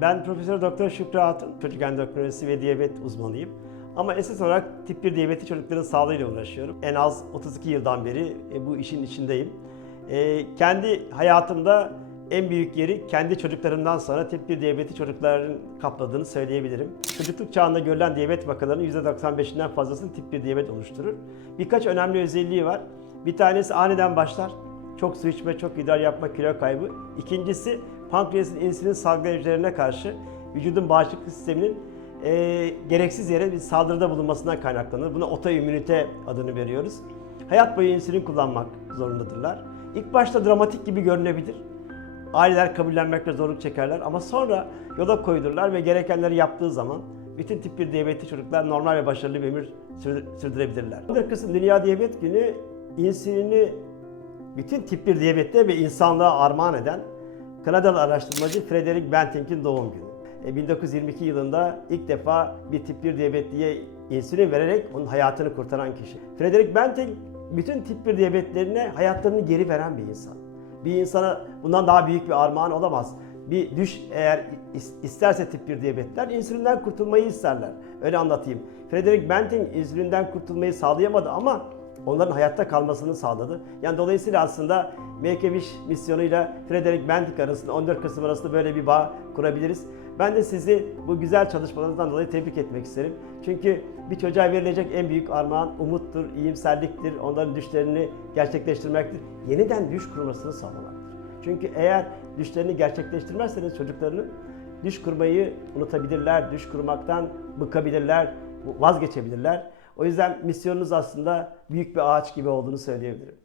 Ben Profesör Doktor Şükrü Hatun, çocuk endokrinolojisi ve diyabet uzmanıyım. Ama esas olarak tip 1 diyabeti çocukların sağlığıyla uğraşıyorum. En az 32 yıldan beri e, bu işin içindeyim. E, kendi hayatımda en büyük yeri kendi çocuklarımdan sonra tip 1 diyabeti çocukların kapladığını söyleyebilirim. Çocukluk çağında görülen diyabet vakalarının %95'inden fazlasını tip 1 diyabet oluşturur. Birkaç önemli özelliği var. Bir tanesi aniden başlar. Çok su içme, çok idrar yapma, kilo kaybı. İkincisi pankreasın insülin salgılayan hücrelerine karşı vücudun bağışıklık sisteminin e, gereksiz yere bir saldırıda bulunmasından kaynaklanır. Buna otoimmünite adını veriyoruz. Hayat boyu insülin kullanmak zorundadırlar. İlk başta dramatik gibi görünebilir. Aileler kabullenmekte zorluk çekerler ama sonra yola koyulurlar ve gerekenleri yaptığı zaman bütün tip 1 diyabetli çocuklar normal ve başarılı bir ömür sür- sürdürebilirler. 14 Kasım Dünya Diyabet Günü insülini bütün tip 1 diyabette ve insanlığa armağan eden Kanadalı araştırmacı Frederick Banting'in doğum günü. E, 1922 yılında ilk defa bir tip 1 diyabetliye insülin vererek onun hayatını kurtaran kişi. Frederick Banting bütün tip 1 diyabetlerine hayatlarını geri veren bir insan. Bir insana bundan daha büyük bir armağan olamaz. Bir düş eğer is- isterse tip 1 diyabetler insülinden kurtulmayı isterler. Öyle anlatayım. Frederick Banting insülinden kurtulmayı sağlayamadı ama onların hayatta kalmasını sağladı. Yani dolayısıyla aslında Make-A-Wish misyonuyla Frederick Banting arasında 14 Kasım arasında böyle bir bağ kurabiliriz. Ben de sizi bu güzel çalışmalarınızdan dolayı tebrik etmek isterim. Çünkü bir çocuğa verilecek en büyük armağan umuttur, iyimserliktir, onların düşlerini gerçekleştirmektir. Yeniden düş kurmasını sağlamaktır. Çünkü eğer düşlerini gerçekleştirmezseniz çocuklarının düş kurmayı unutabilirler, düş kurmaktan bıkabilirler, vazgeçebilirler. O yüzden misyonunuz aslında büyük bir ağaç gibi olduğunu söyleyebilirim.